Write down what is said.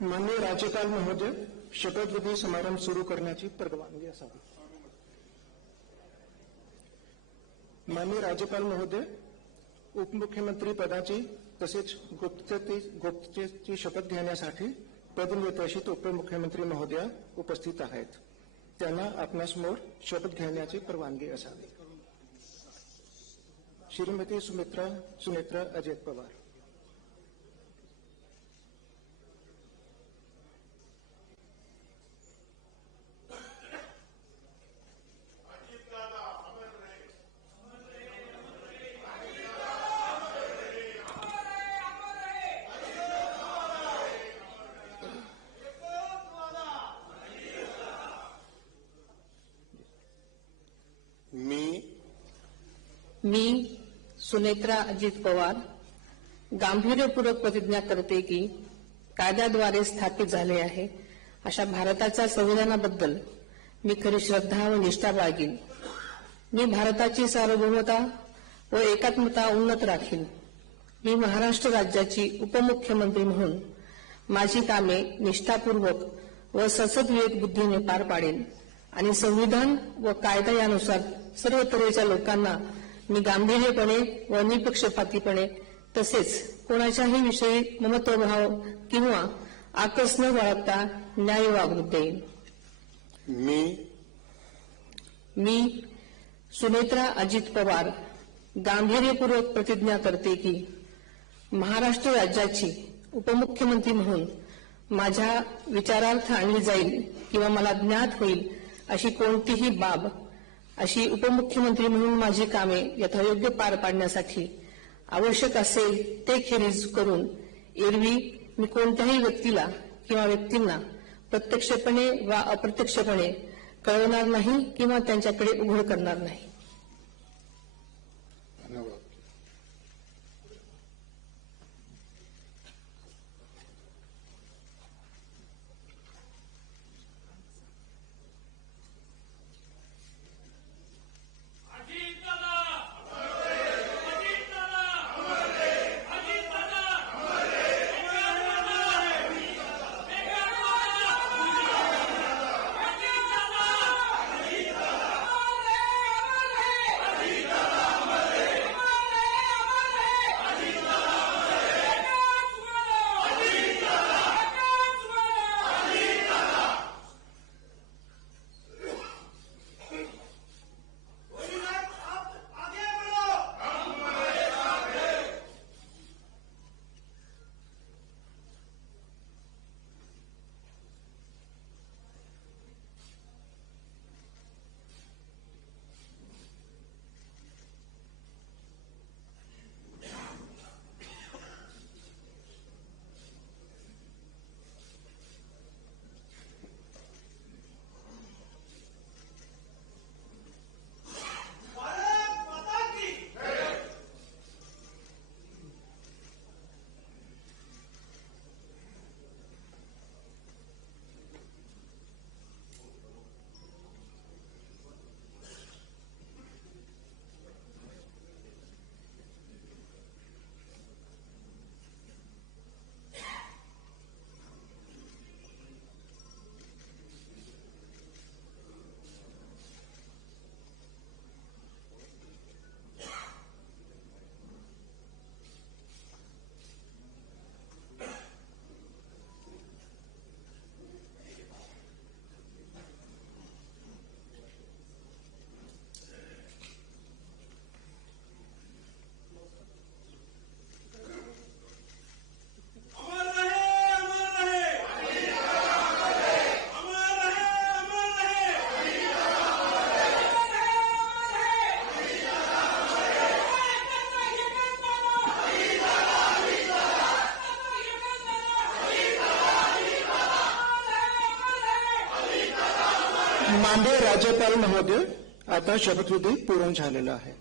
माननीय राज्यपाल महोदय, शपथविधी समारंभ सुरू करण्याची परवानगी असावी. माननीय राज्यपाल महोदय, उपमुख्यमंत्री पदाची तसेच गुप्ततेची शपथ घेण्यासाठी पदनिर्देशित उपमुख्यमंत्री महोदया उपस्थित आहेत. त्यांना आपणासमोर शपथ घेण्याची परवानगी असावी. श्रीमती सुनेत्रा अजित पवार. मी सुनेत्रा अजित पवार गांभीर्यपूर्वक प्रतिज्ञा करते की कायद्याद्वारे स्थापित झाले आहे अशा भारताच्या संविधानाबद्दल मी खरी श्रद्धा व निष्ठा बाळगीन. मी भारताची सार्वभौमता व एकात्मता उन्नत राखीन. मी महाराष्ट्र राज्याची उपमुख्यमंत्री म्हणून माझी कामे निष्ठापूर्वक व सद्विवेक बुद्धीने पार पाडेन आणि संविधान व कायदा यानुसार सर्व तऱ्हेच्या लोकांना मी गांभीर्यपणे व निपक्षपातीपणे तसेच कोणाच्याही विषयी ममत्वभाव किंवा आकस न बाळगता न्याय वागणूक देईन. मी सुनेत्रा अजित पवार गांभीर्यपूर्वक प्रतिज्ञा करते की महाराष्ट्र राज्याची उपमुख्यमंत्री म्हणून माझ्या विचारार्थ आणली जाईल किंवा मला ज्ञात होईल अशी कोणतीही बाब अशी उपमुख्यमंत्री म्हणून माझी कामे यथायोग्य पार पाडण्यासाठी आवश्यक असेल ते खेरीज करून एरवी मी कोणत्याही व्यक्तीला किंवा व्यक्तींना प्रत्यक्षपणे वा अप्रत्यक्षपणे कळवणार नाही किंवा त्यांच्याकडे उघड करणार नाही. माननीय राज्यपाल महोदय, आता शपथविधी पूर्ण झालेला आहे.